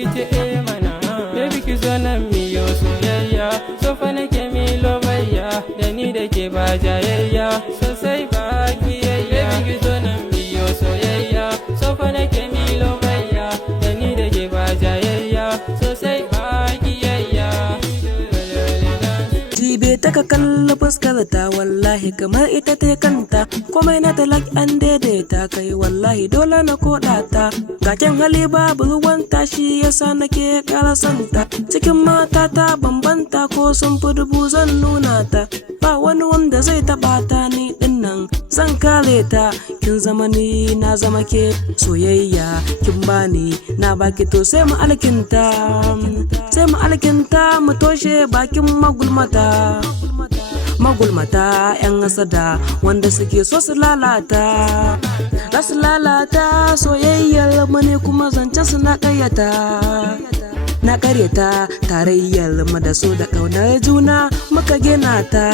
kice mana baby ki zo nan miyo soyayya so fa nake mi lobayya da ni da ke ba jayayya sosai ba kiyayya baby ki zo nan miyo soyayya so fa nake mi lobayya da ni da ke ba jayayya sosai ba kiyayya. Jibe ta ka kalla fuskar ta wallahi kamar ita ta kanta komai na talak an daidaita kai wallahi dole na koda ta gaken hali babu ruwan tashi yasa nake karasanta cikin mata ta bambanta ko sun fi dubu zan nuna ta ba wani wanda zai taba ta ni dinnan zan kare ta kin zama ni na zama ke soyayya kin bani na baki to sai mu alkinta mu toshe bakin magulmata yan asada wanda suke so su lalata soyayyar mu ne kuma zance su na karyata tarayyar mu da so da kaunar juna muka gina ta.